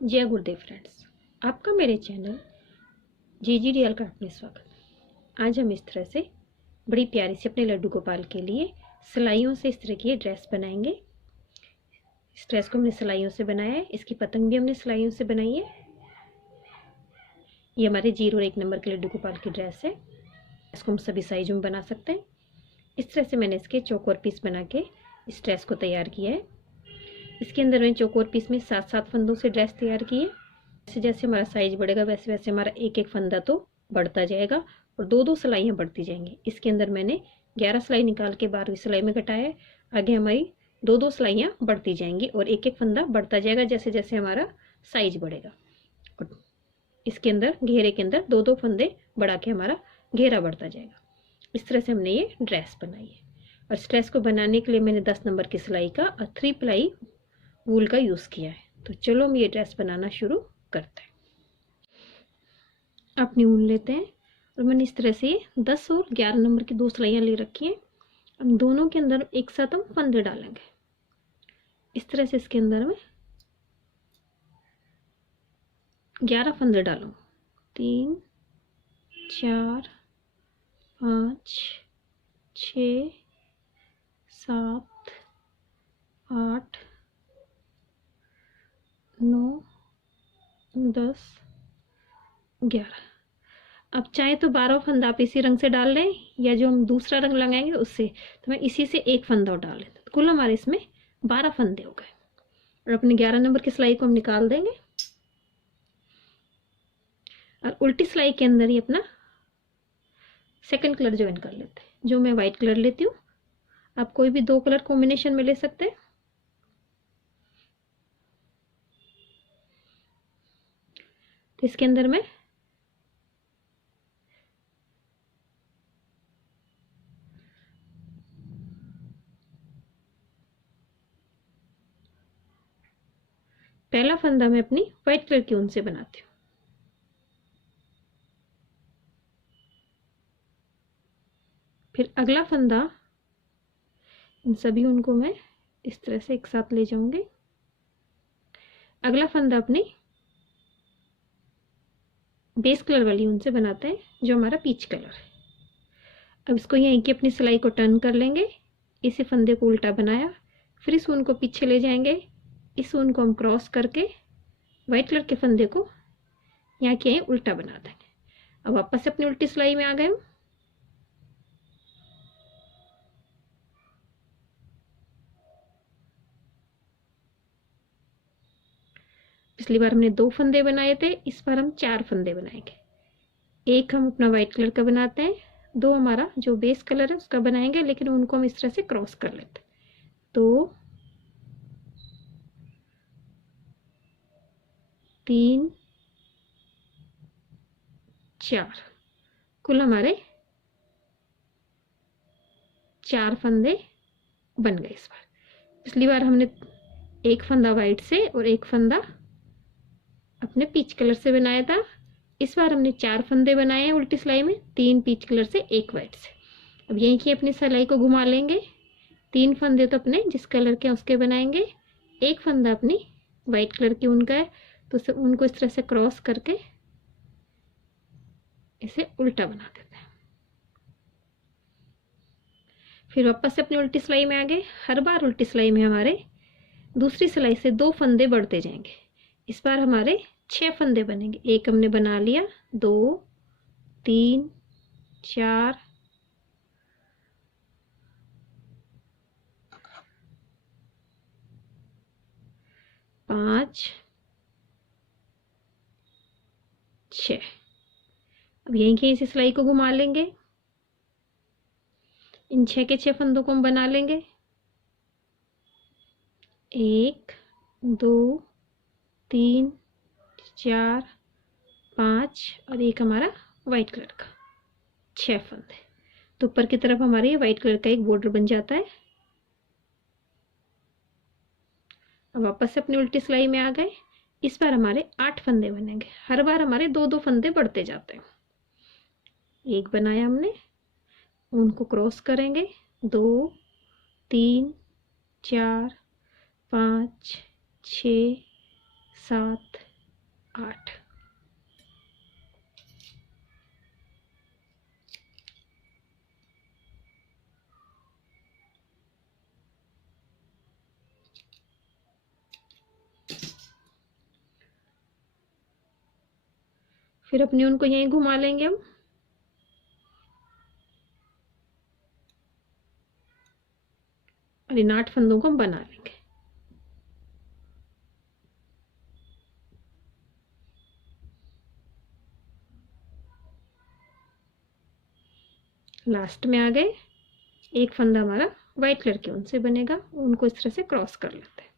जय गुरुदेव फ्रेंड्स, आपका मेरे चैनल GG रियल क्राफ्ट में स्वागत। आज हम इस तरह से बड़ी प्यारी सी अपने लड्डू गोपाल के लिए सिलाइयों से इस तरह की ड्रेस बनाएंगे। इस ड्रेस को हमने सिलाइयों से बनाया है, इसकी पतंग भी हमने सिलाइयों से बनाई है। ये हमारे 0 और 1 नंबर के लड्डू गोपाल की ड्रेस है। इसको हम सभी साइजों में बना सकते हैं। इस तरह से मैंने इसके चौकोर पीस बना के इस ड्रेस को तैयार किया है। इसके अंदर मैंने चौकोर पीस में 7-7 फंदों से ड्रेस तैयार की है। जैसे जैसे हमारा साइज बढ़ेगा वैसे वैसे हमारा एक एक फंदा तो बढ़ता जाएगा और दो दो सिलाइयाँ बढ़ती जाएंगी। इसके अंदर मैंने 11 सिलाई निकाल के 12वीं सिलाई में कटाया है। आगे हमारी दो दो सिलाइयाँ बढ़ती जाएंगी और एक एक फंदा बढ़ता जाएगा जैसे जैसे हमारा साइज बढ़ेगा। और इसके अंदर घेरे के अंदर दो दो फंदे बढ़ा के हमारा घेरा बढ़ता जाएगा। इस तरह से हमने ये ड्रेस बनाई है। और इस ड्रेस को बनाने के लिए मैंने 10 नंबर की सिलाई का और 3 प्लाई वूल का यूज़ किया है। तो चलो हम ये ड्रेस बनाना शुरू करते हैं। अपनी ऊन लेते हैं और मैंने इस तरह से 10 और 11 नंबर की 2 सिलाइयाँ ले रखी हैं। अब दोनों के अंदर एक साथ हम फंदे डालेंगे। इस तरह से इसके अंदर मैं 11 फंदे डालूँ। 3 4 5 6 7 8 9 10 11। अब चाहे तो 12 फंदा आप इसी रंग से डाल लें या जो हम दूसरा रंग लगाएंगे उससे, तो मैं इसी से एक फंदा और डाल लेते। तो कुल हमारे इसमें 12 फंदे हो गए। और अपने 11 नंबर की सिलाई को हम निकाल देंगे और उल्टी सिलाई के अंदर ही अपना सेकंड कलर ज्वाइन कर लेते हैं। जो मैं व्हाइट कलर लेती हूँ, आप कोई भी 2 कलर कॉम्बिनेशन में ले सकते हैं। तो इसके अंदर मैं पहला फंदा मैं अपनी व्हाइट कलर की ऊन से बनाती हूँ। फिर अगला फंदा, इन सभी ऊन को मैं इस तरह से एक साथ ले जाऊंगी। अगला फंदा अपनी बेस कलर वाली ऊन से बनाते हैं जो हमारा पीच कलर है। अब इसको यहीं की अपनी सिलाई को टर्न कर लेंगे। इसी फंदे को उल्टा बनाया, फिर इस ऊन को पीछे ले जाएंगे। इस ऊन को हम क्रॉस करके व्हाइट कलर के फंदे को यहाँ के उल्टा बना देंगे। अब वापस से अपनी उल्टी सिलाई में आ गए हम। पिछली बार हमने 2 फंदे बनाए थे, इस बार हम 4 फंदे बनाएंगे। एक हम अपना व्हाइट कलर का बनाते हैं, 2 हमारा जो बेस कलर है उसका बनाएंगे, लेकिन उनको हम इस तरह से क्रॉस कर लेते हैं। 2 3 4, कुल हमारे 4 फंदे बन गए इस बार। पिछली बार हमने एक फंदा व्हाइट से और एक फंदा अपने पीच कलर से बनाया था। इस बार हमने 4 फंदे बनाए हैं उल्टी सिलाई में, 3 पीच कलर से, 1 व्हाइट से। अब यहीं की अपनी सिलाई को घुमा लेंगे। 3 फंदे तो अपने जिस कलर के उसके बनाएंगे, एक फंदा अपनी व्हाइट कलर की ऊन का है, तो उसे ऊन को इस तरह से क्रॉस करके इसे उल्टा बना देते हैं। फिर वापस से अपनी उल्टी सिलाई में आ गए। हर बार उल्टी सिलाई में हमारे दूसरी सिलाई से 2 फंदे बढ़ते जाएंगे। इस बार हमारे 6 फंदे बनेंगे। एक हमने बना लिया, 2 3 4 5 6। अब यहीं के इसी सिलाई को घुमा लेंगे। इन 6 के 6 फंदों को हम बना लेंगे। 1 2 3 4 5 और एक हमारा व्हाइट कलर का, 6 फंदे। तो ऊपर की तरफ हमारे व्हाइट कलर का एक बॉर्डर बन जाता है। अब वापस से अपनी उल्टी सिलाई में आ गए। इस बार हमारे 8 फंदे बनेंगे। हर बार हमारे 2-2 फंदे बढ़ते जाते हैं। एक बनाया हमने, उनको क्रॉस करेंगे, 2 3 4 5 6 7, 8। फिर अपनी ऊन को यहीं घुमा लेंगे हम। और इन 8 फंदों को हम बना लेंगे। लास्ट में आ गए। एक फंदा हमारा व्हाइट कलर की ऊन से बनेगा, ऊन को इस तरह से क्रॉस कर लेते हैं।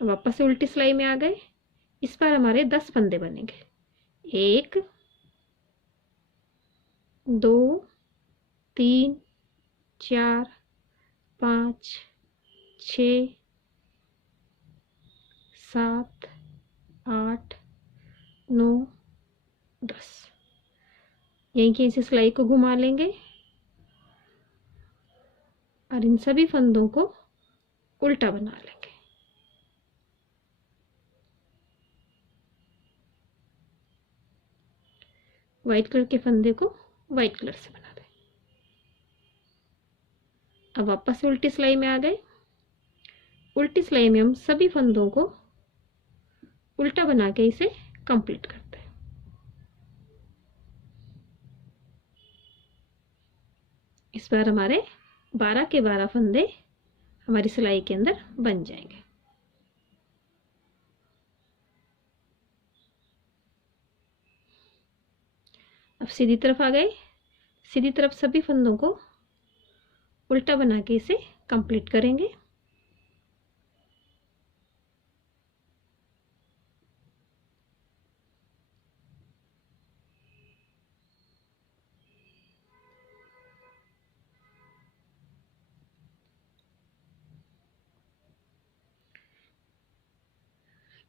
अब वापस से उल्टी सिलाई में आ गए। इस बार हमारे 10 फंदे बनेंगे। 1, 2, 3, 4, 5, 6, 7, 8, 9, 10। यहीं की इसी सिलाई को घुमा लेंगे और इन सभी फंदों को उल्टा बना लेंगे। व्हाइट कलर के फंदे को व्हाइट कलर से बना दें। अब वापस से उल्टी सिलाई में आ गए। उल्टी सिलाई में हम सभी फंदों को उल्टा बना के इसे कंप्लीट करते हैं। इस बार हमारे 12 के 12 फंदे हमारी सिलाई के अंदर बन जाएंगे। अब सीधी तरफ आ गए। सीधी तरफ सभी फंदों को उल्टा बना के इसे कंप्लीट करेंगे।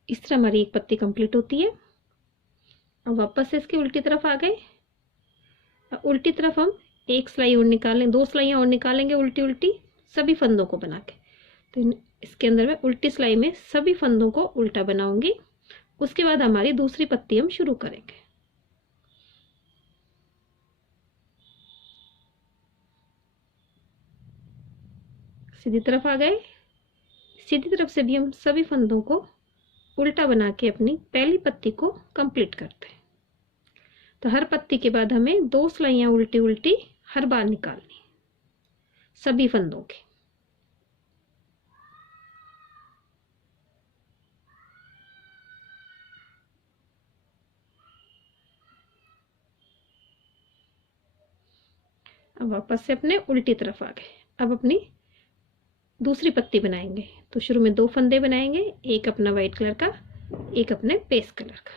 इस तरह हमारी एक पत्ती कंप्लीट होती है। अब वापस से इसकी उल्टी तरफ आ गए। उल्टी तरफ हम एक सिलाई और निकालें, 2 सिलाइयाँ और निकालेंगे उल्टी उल्टी सभी फंदों को बना के। तो इसके अंदर मैं उल्टी सिलाई में सभी फंदों को उल्टा बनाऊंगी। उसके बाद हमारी दूसरी पत्ती हम शुरू करेंगे। सीधी तरफ आ गए। सीधी तरफ से भी हम सभी फंदों को उल्टा बना के अपनी पहली पत्ती को कंप्लीट करते हैं। तो हर पत्ती के बाद हमें 2 सिलाइयाँ उल्टी उल्टी हर बार निकालनी सभी फंदों की। अब वापस से अपने उल्टी तरफ आ गए। अब अपनी दूसरी पत्ती बनाएंगे। तो शुरू में 2 फंदे बनाएंगे, एक अपना व्हाइट कलर का, एक अपने पेस्ट कलर का।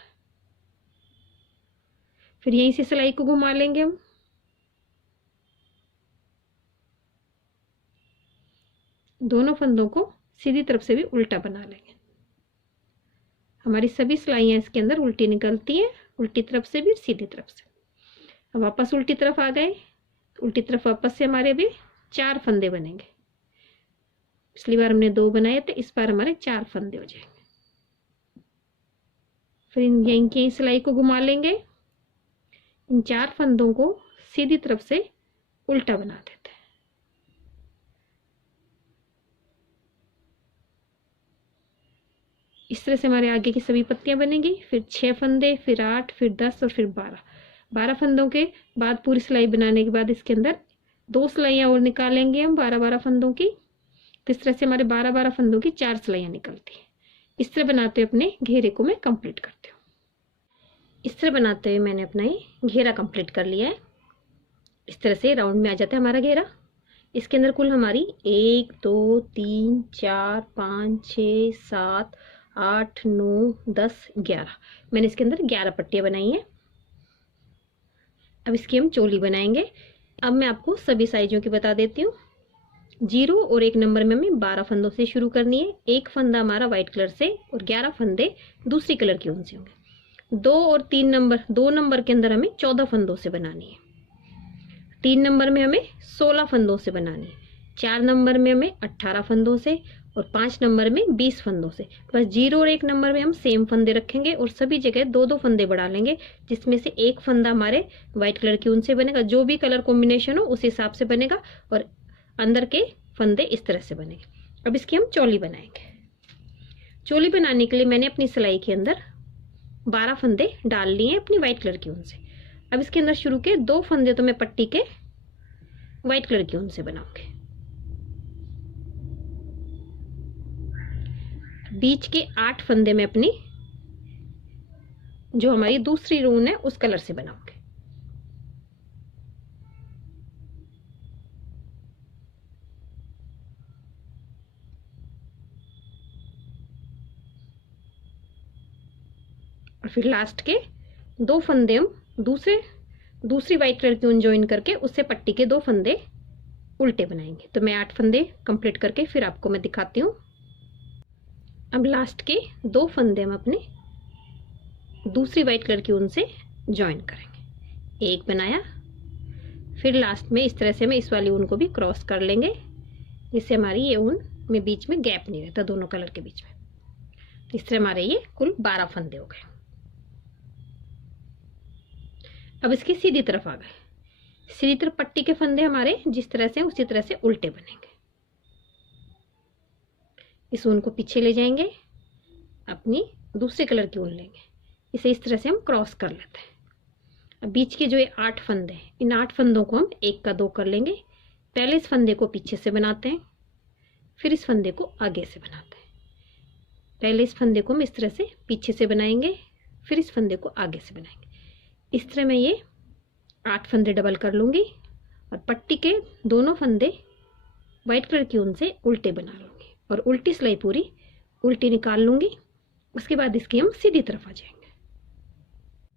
फिर यहीं से सिलाई को घुमा लेंगे हम। दोनों फंदों को सीधी तरफ से भी उल्टा बना लेंगे। हमारी सभी सिलाइयाँ इसके अंदर उल्टी निकलती हैं, उल्टी तरफ से भी सीधी तरफ से। अब वापस उल्टी तरफ आ गए। उल्टी तरफ वापस से हमारे भी 4 फंदे बनेंगे। पिछली बार हमने 2 बनाए थे, इस बार हमारे 4 फंदे हो जाएंगे। फिर यहीं की सिलाई को घुमा लेंगे। इन 4 फंदों को सीधी तरफ से उल्टा बना देते हैं। इस तरह से हमारे आगे की सभी पत्तियां बनेंगी। फिर 6 फंदे, फिर 8, फिर 10 और फिर 12 फंदों के बाद पूरी सिलाई बनाने के बाद इसके अंदर 2 सिलाइयां और निकालेंगे हम 12 फंदों की। तो इस तरह से हमारे 12 फंदों की 4 सिलाइयां निकलती है। इस तरह बनाते हुए अपने घेरे को मैं कंप्लीट करती हूँ। इस तरह बनाते हुए मैंने अपना ये घेरा कंप्लीट कर लिया है। इस तरह से राउंड में आ जाता है हमारा घेरा। इसके अंदर कुल हमारी 1, 2, 3, 4, 5, 6, 7, 8, 9, 10, 11। मैंने इसके अंदर 11 पट्टियाँ बनाई हैं। अब इसकी हम चोली बनाएंगे। अब मैं आपको सभी साइजों की बता देती हूँ। 0 और 1 नंबर में हमें 12 फंदों से शुरू करनी है। एक फंदा हमारा व्हाइट कलर से और 11 फंदे दूसरी कलर की ऊन से होंगे। 2 और 3 नंबर, 2 नंबर के अंदर हमें 14 फंदों से बनानी है। 3 नंबर में हमें 16 फंदों से बनानी है। 4 नंबर में हमें 18 फंदों से और 5 नंबर में 20 फंदों से। बस 0 और 1 नंबर में हम सेम फंदे रखेंगे और सभी जगह 2-2 फंदे बढ़ा लेंगे, जिसमें से एक फंदा हमारे व्हाइट कलर की ऊन से बनेगा। जो भी कलर कॉम्बिनेशन हो उस हिसाब से बनेगा और अंदर के फंदे इस तरह से बनेंगे। अब इसकी हम चोली बनाएंगे। चोली बनाने के लिए मैंने अपनी सिलाई के अंदर 12 फंदे डाल लिए अपनी व्हाइट कलर की ऊन से। अब इसके अंदर शुरू के 2 फंदे तो मैं पट्टी के व्हाइट कलर की ऊन से बनाऊंगी। बीच के 8 फंदे में अपनी जो हमारी दूसरी ऊन है उस कलर से बनाऊंगी। और फिर लास्ट के 2 फंदे हम दूसरी व्हाइट कलर की ऊन ज्वाइन करके उससे पट्टी के 2 फंदे उल्टे बनाएंगे। तो मैं 8 फंदे कंप्लीट करके फिर आपको मैं दिखाती हूँ। अब लास्ट के 2 फंदे हम अपने दूसरी व्हाइट कलर की ऊन से ज्वाइन करेंगे। एक बनाया, फिर लास्ट में इस तरह से हम इस वाली ऊन को भी क्रॉस कर लेंगे, जिससे हमारी ये ऊन में बीच में गैप नहीं रहता दोनों कलर के बीच में। इस तरह हमारे ये कुल 12 फंदे हो गए। अब इसकी सीधी तरफ आ गए। सीधी तरफ पट्टी के फंदे हमारे जिस तरह से उसी तरह से उल्टे बनेंगे। इस ऊन को पीछे ले जाएंगे, अपनी दूसरे कलर की ऊन लेंगे, इसे इस तरह से हम क्रॉस कर लेते हैं। अब बीच के जो ये 8 फंदे हैं, इन 8 फंदों को हम 1 का 2 कर लेंगे। पहले इस फंदे को पीछे से बनाते हैं, फिर इस फंदे को आगे से बनाते हैं। पहले इस फंदे को हम इस तरह से पीछे से बनाएंगे, फिर इस फंदे को आगे से बनाएंगे। इस तरह मैं ये 8 फंदे डबल कर लूँगी और पट्टी के दोनों फंदे व्हाइट कलर की ऊन से उल्टे बना लूँगी और उल्टी सिलाई पूरी उल्टी निकाल लूँगी। उसके बाद इसकी हम सीधी तरफ आ जाएंगे।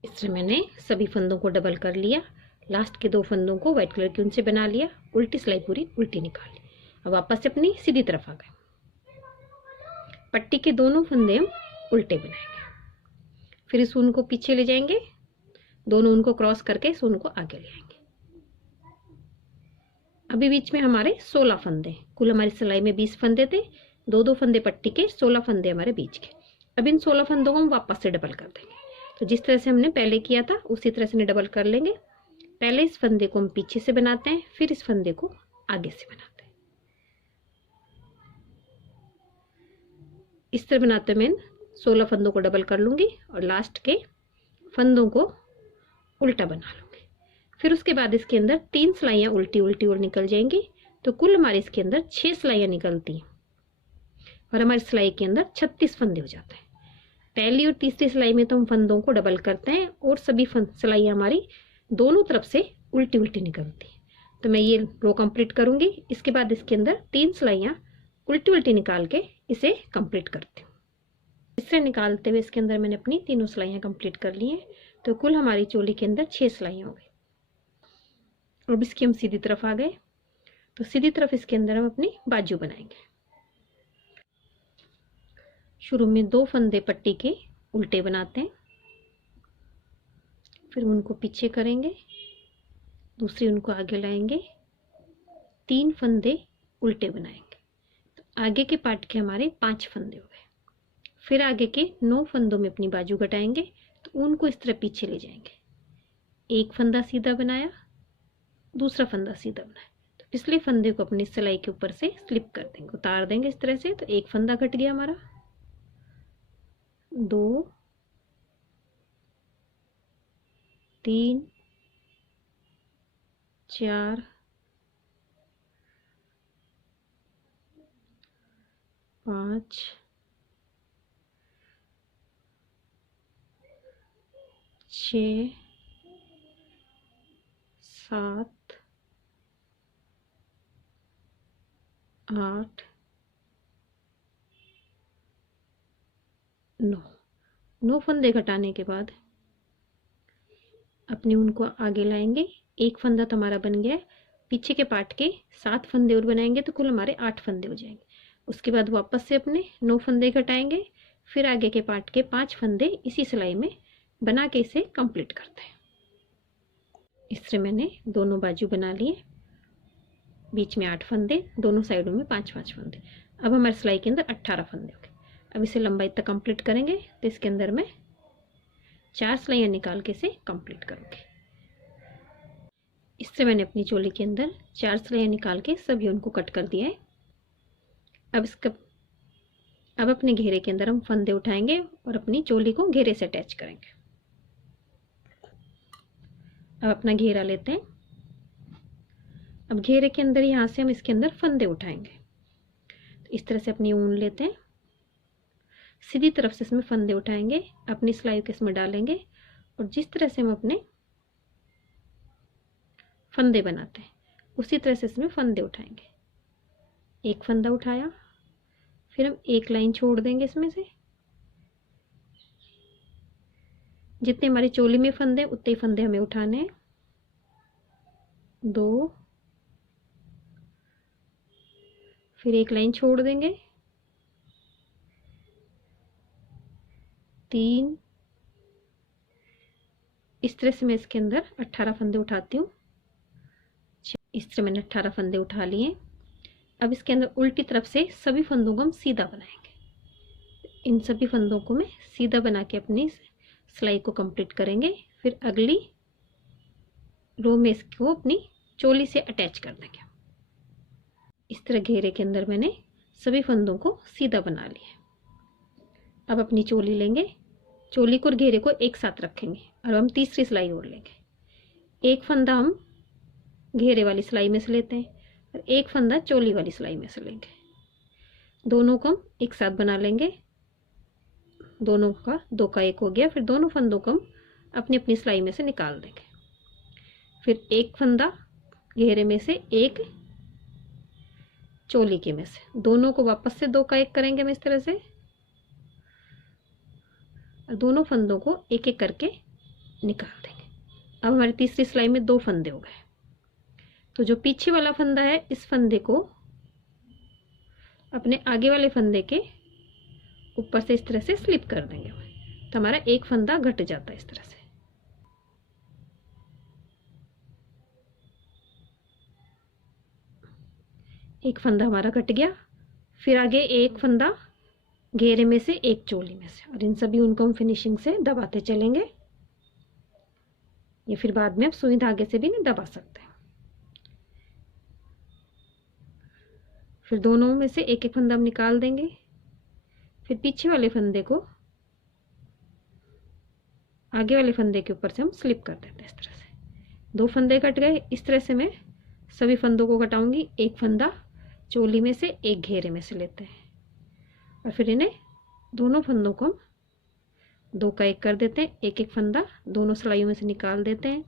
इस तरह मैंने सभी फंदों को डबल कर लिया। लास्ट के 2 फंदों को व्हाइट कलर की ऊन से बना लिया, उल्टी सिलाई पूरी उल्टी निकाल ली। अब वापस से अपनी सीधी तरफ आ गए। पट्टी के दोनों फंदे हम उल्टे बनाएंगे, फिर इस ऊन को पीछे ले जाएंगे, दोनों ऊन को क्रॉस करके इस ऊन को आगे ले आएंगे। अभी बीच में हमारे 16 फंदे, कुल हमारी सिलाई में 20 फंदे थे, 2-2 फंदे पट्टी के, 16 फंदे हमारे बीच के। अब इन 16 फंदों को हम वापस से डबल कर देंगे। तो जिस तरह से हमने पहले किया था उसी तरह से डबल कर लेंगे। पहले इस फंदे को हम पीछे से बनाते हैं, फिर इस फंदे को आगे से बनाते हैं। इस तरह बनाते मैं 16 फंदों को डबल कर लूंगी और लास्ट के फंदों को उल्टा बना लूंगी। फिर उसके बाद इसके अंदर 3 सिलाइयाँ उल्टी उल्टी और निकल जाएंगी। तो कुल हमारे इसके अंदर 6 सिलाइयाँ निकलती हैं और हमारी सिलाई के अंदर 36 फंदे हो जाते हैं। पहली और तीसरी सिलाई में तो हम फंदों को डबल करते हैं और सभी सिलाइयाँ हमारी दोनों तरफ से उल्टी उल्टी निकलती हैं। तो मैं ये रो कंप्लीट करूंगी। इसके बाद इसके अंदर 3 सिलाइयाँ उल्टी उल्टी निकाल के इसे कंप्लीट करती हूँ। इससे निकालते हुए इसके अंदर मैंने अपनी तीनों सिलाइयाँ कंप्लीट कर ली हैं। तो कुल हमारी चोली के अंदर 6 सिलाइयाँ हो गई। अब इसकी हम सीधी तरफ आ गए। तो सीधी तरफ इसके अंदर हम अपनी बाजू बनाएंगे। शुरू में 2 फंदे पट्टी के उल्टे बनाते हैं, फिर उनको पीछे करेंगे, दूसरी उनको आगे लाएंगे, 3 फंदे उल्टे बनाएंगे। तो आगे के पार्ट के हमारे 5 फंदे हो गए। फिर आगे के 9 फंदों में अपनी बाजू घटाएंगे, तो ऊन को इस तरह पीछे ले जाएंगे। एक फंदा सीधा बनाया, दूसरा फंदा सीधा बनाया, तो पिछले फंदे को अपनी सिलाई के ऊपर से स्लिप कर देंगे, उतार देंगे इस तरह से। तो एक फंदा घट गया हमारा, 2 3 4 5 6 7 8 9 फंदे घटाने के बाद अपने उनको आगे लाएंगे। एक फंदा तो हमारा बन गया है। पीछे के पार्ट के 7 फंदे और बनाएंगे तो कुल हमारे 8 फंदे हो जाएंगे। उसके बाद वापस से अपने 9 फंदे घटाएंगे, फिर आगे के पार्ट के 5 फंदे इसी सिलाई में बना के इसे कंप्लीट करते हैं। इस तरह मैंने दोनों बाजू बना लिए। बीच में 8 फंदे, दोनों साइडों में 5-5 फंदे। अब हमारे सिलाई के अंदर 18 फंदे हो गए। अब इसे लंबाई तक कंप्लीट करेंगे तो इसके अंदर मैं 4 सिलाइयाँ निकाल के इसे कंप्लीट करूँगी। इससे मैंने अपनी चोली के अंदर 4 सिलाइयाँ निकाल के सभी उनको कट कर दिया है। अब अपने घेरे के अंदर हम फंदे उठाएंगे और अपनी चोली को घेरे से अटैच करेंगे। अब अपना घेरा लेते हैं। अब घेरे के अंदर यहाँ से हम इसके अंदर फंदे उठाएंगे। तो इस तरह से अपनी ऊन लेते हैं, सीधी तरफ से इसमें फंदे उठाएंगे, अपनी सिलाई को इसमें डालेंगे और जिस तरह से हम अपने फंदे बनाते हैं उसी तरह से इसमें फंदे उठाएंगे। एक फंदा उठाया, फिर हम एक लाइन छोड़ देंगे इसमें से। जितने हमारी चोली में फंदे उतने ही फंदे हमें उठाने हैं। 2, फिर एक लाइन छोड़ देंगे, 3। इस तरह से मैं इसके अंदर 18 फंदे उठाती हूँ। इस तरह मैंने 18 फंदे उठा लिए। अब इसके अंदर उल्टी तरफ से सभी फंदों को हम सीधा बनाएंगे। इन सभी फंदों को मैं सीधा बना के अपनी सिलाई को कंप्लीट करेंगे। फिर अगली रो में इसको अपनी चोली से अटैच कर देंगे। इस तरह घेरे के अंदर मैंने सभी फंदों को सीधा बना लिया। अब अपनी चोली लेंगे, चोली को और घेरे को एक साथ रखेंगे और हम तीसरी सिलाई और लेंगे। एक फंदा हम घेरे वाली सिलाई में से लेते हैं और एक फंदा चोली वाली सिलाई में से लेंगे। दोनों को हम एक साथ बना लेंगे। दोनों का 2 का 1 हो गया। फिर दोनों फंदों को हम अपनी अपनी सिलाई में से निकाल देंगे। फिर एक फंदा घेरे में से, एक चोली के में से, दोनों को वापस से 2 का 1 करेंगे हम इस तरह से। और दोनों फंदों को एक एक करके निकाल देंगे। अब हमारी तीसरी सिलाई में 2 फंदे हो गए। तो जो पीछे वाला फंदा है इस फंदे को अपने आगे वाले फंदे के ऊपर से इस तरह से स्लिप कर देंगे। तो हमारा एक फंदा घट जाता है इस तरह से। एक फंदा हमारा घट गया। फिर आगे एक फंदा घेरे में से, एक चोली में से, और इन सभी उनको हम फिनिशिंग से दबाते चलेंगे। ये फिर बाद में आप सुई धागे से भी नहीं दबा सकते। फिर दोनों में से एक एक फंदा हम निकाल देंगे। फिर पीछे वाले फंदे को आगे वाले फंदे के ऊपर से हम स्लिप कर देते हैं इस तरह से। 2 फंदे कट गए। इस तरह से मैं सभी फंदों को कटाऊंगी। एक फंदा चोली में से, एक घेरे में से लेते हैं और फिर इन्हें दोनों फंदों को हम 2 का 1 कर देते हैं। एक एक फंदा दोनों सिलाइयों में से निकाल देते हैं।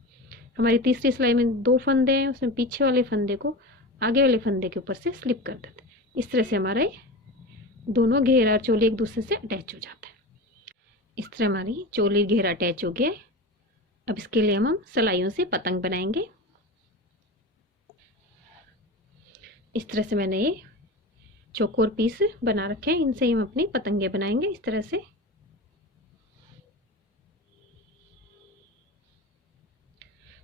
हमारी तीसरी सिलाई में 2 फंदे हैं, उसमें पीछे वाले फंदे को आगे वाले फंदे के ऊपर से स्लिप कर देते हैं। इस तरह से हमारे दोनों घेरा और चोली एक दूसरे से अटैच हो जाते हैं। इस तरह हमारी चोली घेरा अटैच हो गया। अब इसके लिए हम सिलाइयों से पतंग बनाएंगे। इस तरह से मैंने ये चौकोर पीस बना रखे हैं, इनसे हम अपनी पतंगे बनाएंगे इस तरह से।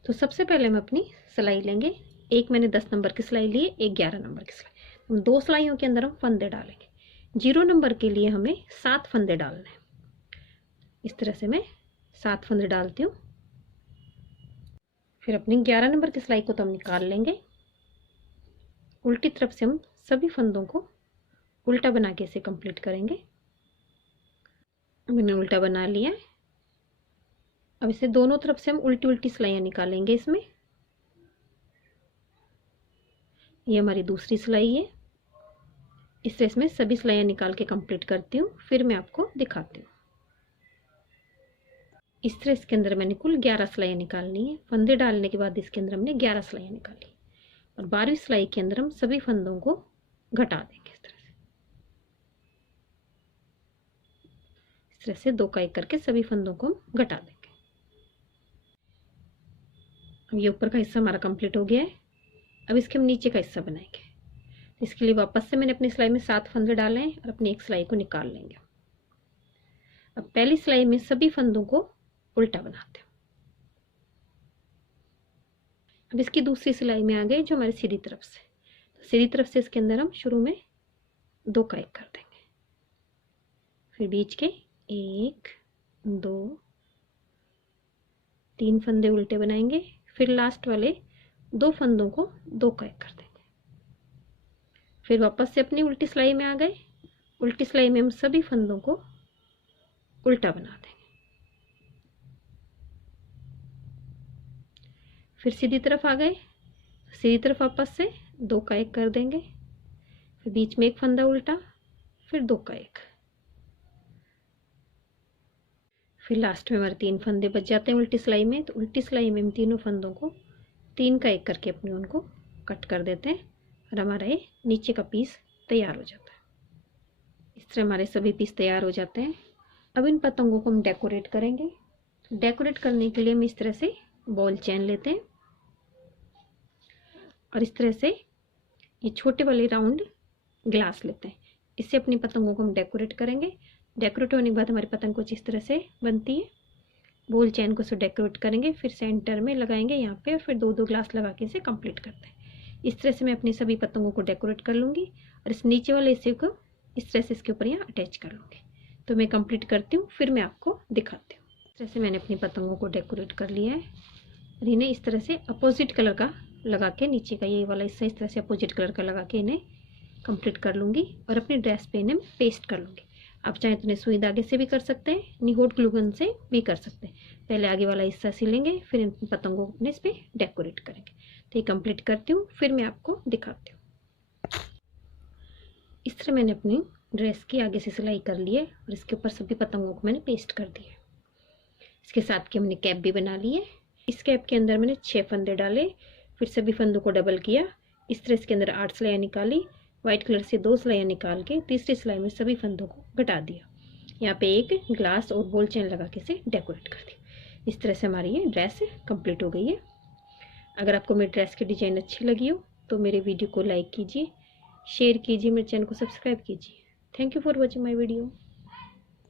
तो सबसे पहले हम अपनी सिलाई लेंगे। एक मैंने 10 नंबर की सिलाई ली है, एक 11 नंबर की सिलाई। हम 2 सिलाइयों के अंदर हम फंदे डालेंगे। 0 नंबर के लिए हमें 7 फंदे डालने हैं। इस तरह से मैं 7 फंदे डालती हूँ। फिर अपनी 11 नंबर की सिलाई को तो हम निकाल लेंगे। उल्टी तरफ से हम सभी फंदों को उल्टा बना के इसे कंप्लीट करेंगे। मैंने उल्टा बना लिया है। अब इसे दोनों तरफ से हम उल्टी उल्टी सिलाइयाँ निकालेंगे इसमें। ये हमारी दूसरी सिलाई है। इस तरह इसमें सभी सिलाइयाँ निकाल के कंप्लीट करती हूँ, फिर मैं आपको दिखाती हूँ। इस तरह इसके अंदर मैंने कुल 11 सिलाइयाँ निकालनी है। फंदे डालने के बाद इसके अंदर हमने 11 सिलाइयाँ निकाली और 12वीं सिलाई के अंदर हम सभी फंदों को घटा देंगे इस तरह से 2 का 1 करके सभी फंदों को हम घटा देंगे। अब ये ऊपर का हिस्सा हमारा कंप्लीट हो गया है। अब इसके हम नीचे का हिस्सा बनाएंगे। इसके लिए वापस से मैंने अपनी सिलाई में 7 फंदे डाले हैं और अपनी एक सिलाई को निकाल लेंगे। अब पहली सिलाई में सभी फंदों को उल्टा बनाते हैं। अब इसकी दूसरी सिलाई में आ गए जो हमारी सीधी तरफ से। सीधी तरफ से इसके अंदर हम शुरू में 2 का 1 कर देंगे, फिर बीच के 1 2 3 फंदे उल्टे बनाएंगे, फिर लास्ट वाले 2 फंदों को 2 का 1 कर देंगे। फिर वापस से अपनी उल्टी सिलाई में आ गए। उल्टी सिलाई में हम सभी फंदों को उल्टा बना देंगे। फिर सीधी तरफ आ गए, सीधी तरफ वापस से 2 का 1 कर देंगे, फिर बीच में 1 फंदा उल्टा, फिर 2 का 1, फिर लास्ट में हमारे 3 फंदे बच जाते हैं उल्टी सिलाई में। तो उल्टी सिलाई में हम तीनों फंदों को 3 का 1 करके अपने उनको कट कर देते हैं और हमारा ये नीचे का पीस तैयार हो जाता है। इस तरह हमारे सभी पीस तैयार हो जाते हैं। अब इन पतंगों को हम डेकोरेट करेंगे। डेकोरेट करने के लिए हम इस तरह से बॉल चेन लेते हैं और इस तरह से ये छोटे वाले राउंड ग्लास लेते हैं। इससे अपनी पतंगों को हम डेकोरेट करेंगे। डेकोरेट होने के बाद हमारी पतंग कुछ इस तरह से बनती है। बॉल चेन को से डेकोरेट करेंगे, फिर सेंटर में लगाएंगे यहाँ पे, और फिर 2-2 ग्लास लगा के इसे कंप्लीट करते हैं। इस तरह से मैं अपनी सभी पतंगों को डेकोरेट कर लूँगी और इस नीचे वाले हिस्से को इस तरह से इसके ऊपर यहाँ अटैच कर लूँगी। तो मैं कंप्लीट करती हूँ, फिर मैं आपको दिखाती हूँ। इस तरह से मैंने अपनी पतंगों को डेकोरेट कर लिया है और इन्हें इस तरह से अपोजिट कलर का लगा के, नीचे का ये वाला हिस्सा इस तरह से अपोजिट कलर का लगा के इन्हें कंप्लीट कर लूँगी और अपनी ड्रेस पे इन्हें पेस्ट कर लूँगी। आप चाहें तो इन्हें सुई धागे से भी कर सकते हैं, नहीं हॉट ग्लू गन से भी कर सकते हैं। पहले आगे वाला हिस्सा सिलेंगे, फिर इन पतंगों को इस पर डेकोरेट करेंगे। तो ये कंप्लीट करती हूँ, फिर मैं आपको दिखाती हूँ। इस तरह मैंने अपनी ड्रेस की आगे से सिलाई कर ली है और इसके ऊपर सभी पतंगों को मैंने पेस्ट कर दिया है। इसके साथ की हमने कैप भी बना ली है। इस कैप के अंदर मैंने 6 फंदे डाले, फिर सभी फंदों को डबल किया। इस तरह इसके अंदर 8 सिलाइयाँ निकाली, वाइट कलर से 2 सिलाइयाँ निकाल के तीसरी सिलाई में सभी फंदों को घटा दिया। यहाँ पे एक ग्लास और बॉल चेन लगा के इसे डेकोरेट कर दिया। इस तरह से हमारी ये ड्रेस कंप्लीट हो गई है। अगर आपको मेरी ड्रेस की डिज़ाइन अच्छी लगी हो तो मेरे वीडियो को लाइक कीजिए, शेयर कीजिए, मेरे चैनल को सब्सक्राइब कीजिए। Thank you for watching my video.